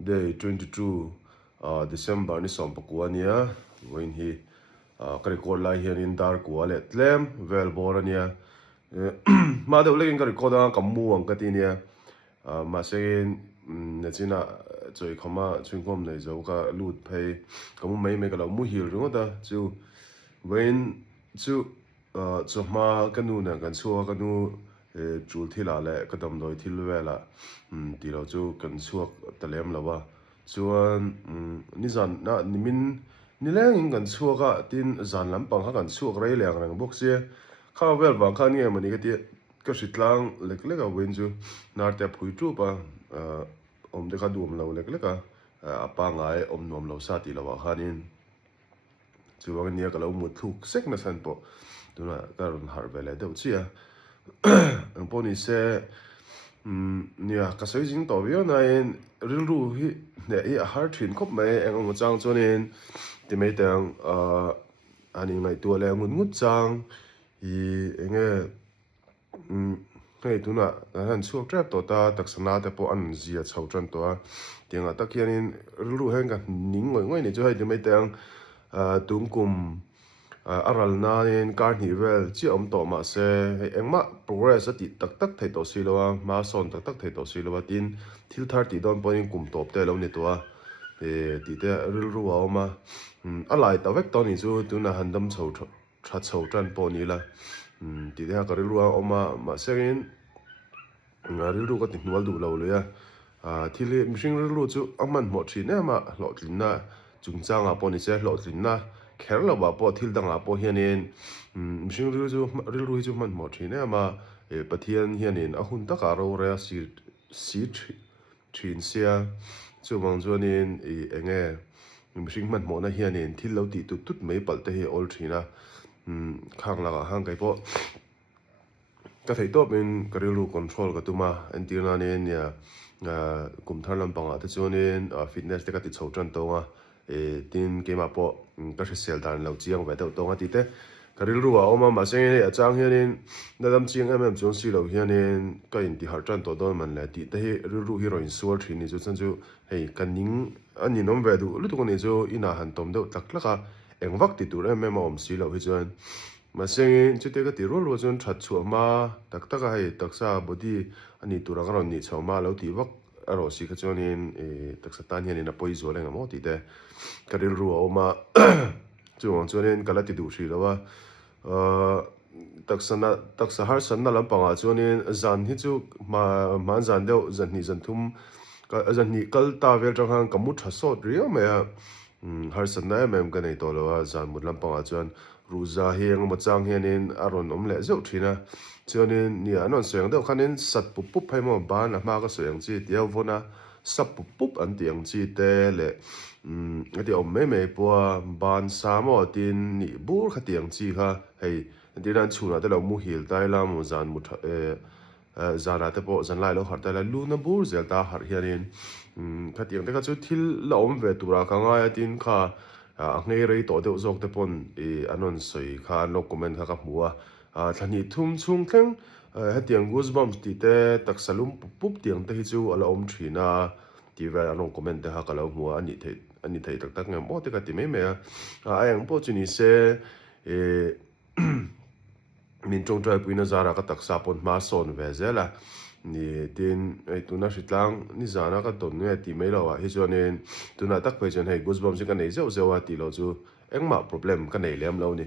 day 22 December ni som pakuania when he ka record lai hian in dar kwa le tlem vel borania ma de lekin ka record ang kamu ang katinia ma sen na china choi khama chungkom nei zo ka lut phei kamu mai ka lo mu hil ringo da chu when chu chu ma kanu na kan chua kanu chul thila le kadam doi thil vela ti lo chu kan chuak talem lawa chuan ni zan na nimin ni leng in kan chuaka tin zan lampang ha kan chuak rei leng rang bok se kha vel ba khan nge mani ka ti ka shitlang lek lek a wen chu nar te phui tu pa om de ka duam lo lek lek a apa ngai om nom lo sa ti lawa khanin chuan nia ka lo mu thuk sek na san po tuna karon har vele deuh chia ang poni se nia ka sei jing to vio na in ril ru hi ne i a har thin khop mai ang ngo chang chonin ti mai tang ani ngai tu le ngun ngut chang i enge hei tuna han chuak trap to ta taksana te po an zia chho tran to a tinga takianin ril ru hen ka ning ngoi ngoi ni chu hai ti mai tang tungkum aral na in kar ni vel chi om to ma se engma progress ati tak tak thei to si lowa ma son tak tak thei to si lowa tin thil thar ti don point kum top te lo ni to a ti te ril ru wa ma alai ta vek to ni chu tuna handam chho tha chho tran po ni la ti te ka ril ru wa ma serin ril ru ka ti nual du lo lo ya thil mishing ril ru chu aman mo thi ne ma lo tlin na chung chang a po ni se lo tlin na kher lo ba po thil dang a po hianin mishing ril ru chu man mo thi ne ma pathian hianin a hun taka ro re si thin sia chu mang chuanin enge mishing man mo na hianin thil lo ti tut mai pal te hi ol thina khang la hang kai po ka thei top in karilu control ka tuma antina ne nia kum thar lampang a te chuanin fitness te ka ti chho tran to nga tin ke ma po ka sel dan lo chiang ve to nga ti te karil ruwa oma ma seng a chang hianin nadam chiang chon si lo hianin ka in ti har tran to don man la ti te hi ril ru heroin sual thini chu chan chu hei kaning ani nom ve du lu tu ni chu ina han tom deuh tak laka engwak ti tur om si lo hi chuan ma seng chu te ka ti rol ro chon that chu ma tak tak a hei taksa body ani tura ka ron ni chawma lo ti wak aro si ka chuanin taksa tan hianin a poi zo lenga mo ti te karil ru oma chuang chuanin kala ti du hri lawa taksa har san na lampang a chuanin zan hi chu ma zan deuh zan ni zan thum ka zan ni kal ta vel tang hang kamu tha sot rio me a har san na ka nei to lawa zan mut lampang a chuan ruza hiang ma chang hianin aron om le zeu thina chuanin ni anon soyang deuh khanin sat pup pup phai mo ban a ma ka soyang chi tiau vona sap pup pup an tiang chi te le ati om me po ban sa mo tin ni bur kha tiang chi kha hei dinan chuna te lo mu hil tai la mu zan mu zana te po zan lai lo har tai la lu na bur zel ta har hianin kha tiang te ka chu thil la om ve tura ka nga tin kha ngay rei to deuh zawk te pon anon soi kha no comment kha ka hmua thani thum chung thleng hetiang goosebumps ti te taksalum pup tiang te hi chu ala om thina ti vel anon comment te ha ka lo hmua ani thei tak tak ngam mo te ka ti me me a ang po chu ni se min trong trai puina zara ka taksa pon ma son ve zela ni tin tuna hritlang ni zana ka ton nge ti mai lo hi chuanin tuna tak pe chuan hei goosebumps ka nei zeu zeu a ti lo chu engma problem ka nei lem lo ni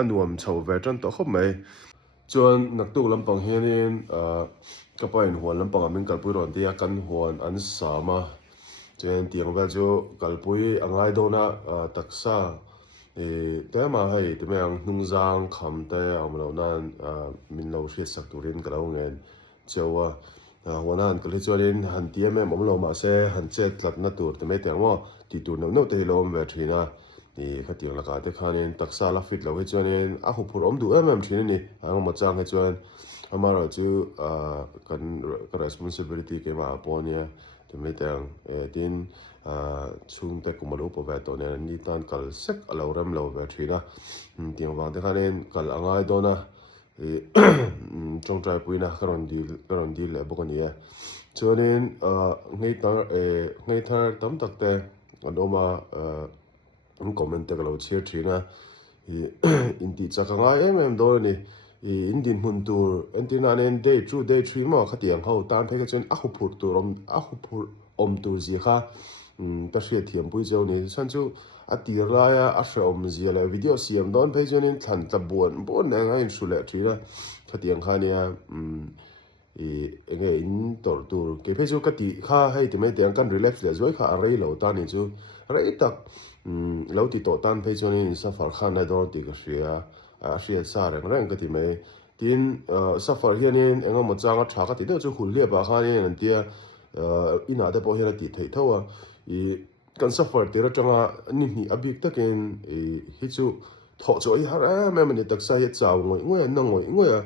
anuam chho ve tran to khop mai chuan nak tu lampang hianin ka pain huan lampang amin kalpui ron tia kan huan an sama chen tiang vel chu kalpui angai dona taksa te ma hei te me ang hnung zang kham te am lo nan min lo hriat sak turin ka lo ngen chewa huanan kal hi chuanin han tiam em om lo ma se han che tlat na tur te me tiang mo ti tur no te lo om ve thina ni kha tiang la ka te khanin taksa la fit lo hi chuanin a hu phur om du thina ni ang ma chang he chuan amaro chu kan responsibility ke ma ponia te me tiang tin chung te kumalu po ve to ne ni tan kal sek alo ram lo ve thina tiang wang te khanin kal angai dona trong trai puina karon dil le bokania cho nên ngay thar tấm tắc te đó mà comment cái lâu chia trí na in ti chắc ngay em đó này in din hun tur en tin anh em day 3 mà khát tiếng hậu tan thấy cái chuyện ahupur tur gì kha ta sẽ thiểm bui châu này sang chú tir lại sẽ gì lại video xem đón thấy cho nên thành tập buồn này ngay số lệ trí là khát tiếng kha này ngay in tur cái phải chú cái tí kha hay thì mấy tiếng căn relax là rồi kha array lâu tan này chú array tắc lâu thì tổ tan phải cho nên safar khan này đó thì cái sự sa reng cái thì mấy tin safar hiện nên anh em một trang trả cái thì đó chú hùn liệp à khan này anh tia in ada po hiện thì thấy thâu kan safar thì ra trang anh nhỉ abik tắc cái hít chú thọ cho hả mấy mình đặc sai hết giàu ngồi nông ngồi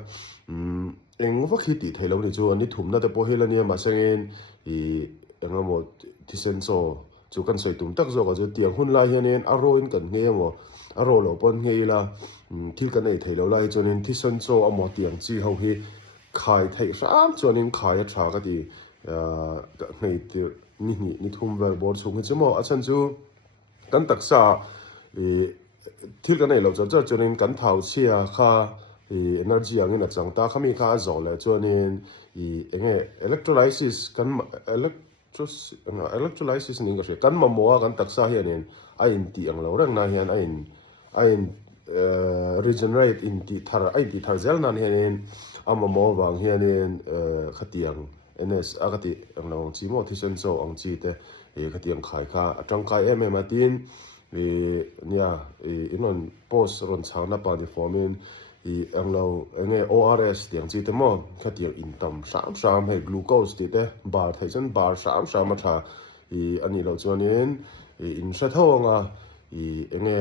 anh vắt khi thì thấy lâu này chú anh thủng na ada po hiện này mà sang anh em một thì sen so chú kan soi tum tak zo ka chu tiang hun lai hianin aro in kan nge mo aro lo pon nge la thil kan ei thei lo lai chuanin thi san cho amo tiang chi ho hi khai thei sam chuanin khai a tha ka ti nei ti ni thum ver bor chung hi chmo a chan chu kan taksa thil kan ei lo cha chuanin kan thau chia kha energy angin a changta khami kha zo le chuanin enge electrolysis kan electrolysis ni nga kan mamoa kan taksa hianin a in ti ang lo rang na hian a in regenerate in ti thar zel nan hianin a mamo wang hianin khatiang ns agati ang lo chi mo thi sen so ang chi te khatiang khai kha atang kai em atin nia inon post ron chana pa ni formin ang lo enge ORS tiang chi te mo khatiang in tam sam he glucose ti te bar thai chen bar sam ma tha ani lo chuanin in sha thonga enge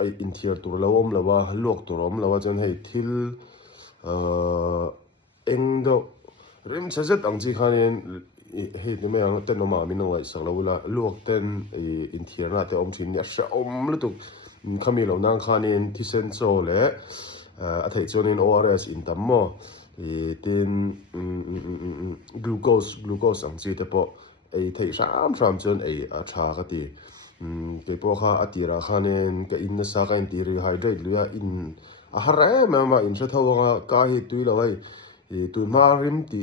ai in thiar tur lo om lawa lok tur om lawa chan hei thil eng do rim chazet ang chi khanin hei te me ang ten no ma min no lai sang lo la lok ten in thiar na te om thin ya sha om lu tu khami lo nang khanin thi sen cho le a thei chuanin ORS in tam mo tin glucose ang chi te po ei thei sam chuan ei a tha ka ti ke po kha atira khanen ke in na sa ka in ti rehydrate luya in a hara ma in sha thawa ka hi tui lo hai tu ma rim ti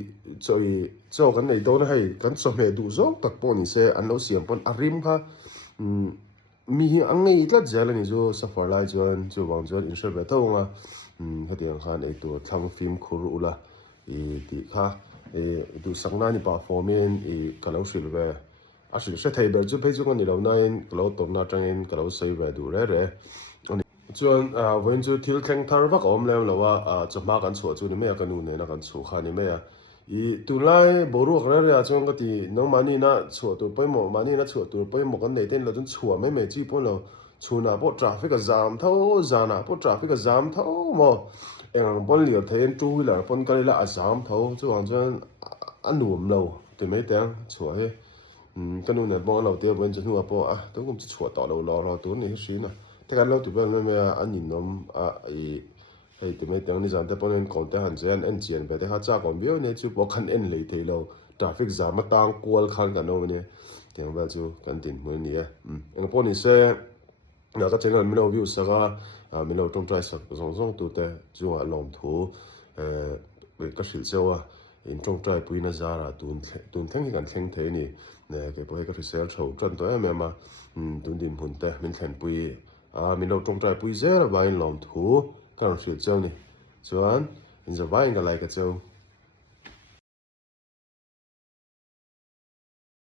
cho kan nei do na hai kan so me du zo tak po ni se an lo siam pon a rim kha mi hi angai tla jala ni zo safar lai chuan chu wang chuan in sha be thawanga hetiang khan ei tu thlang film khur ula ti kha du sangna ni pa formin kalau sil ve a sil se thei ber chu pe chu ni lo nain kalo tom na tangin kalo sei ve du re chuan when chu thil thleng thar vak om lem lawa chama kan chu chu ni me ka nu ne na kan chu kha ni me tu lai boru re chuan ka ti no mani na chu tu pai mo mani na chu tu pai mo kan nei ten lo chun chu me chi pon lo chuna po traffic jam tho zana po traffic jam tho mo eng pon liu thein two wheeler pon ka la jam tho chu ang chuan anuam lo tu me tang chu he kan nu ne bo lo te wen chu po tu kum chu to lo tu ni si na te kan lo tu ben me anin nom hei tu me tang ni zan te pon en kon te han zen en chien be te ha cha kon bio ne chu po khan en le thei lo traffic jam ma tang kwal khan kan no ne tiang ba chu kan tin moi ni eng pon ni se na ka chengal mino view saka mino tong trai sak zong tu te chuwa lom thu ka sil chewa in tong trai puina zara tun theng kan theng the ni ne ke poi ka resel tho tran to em ma tun din hun te min thlen pui mino tong trai pui zera vain lom thu kan sil chew ni chuan in za vain ka lai ka chew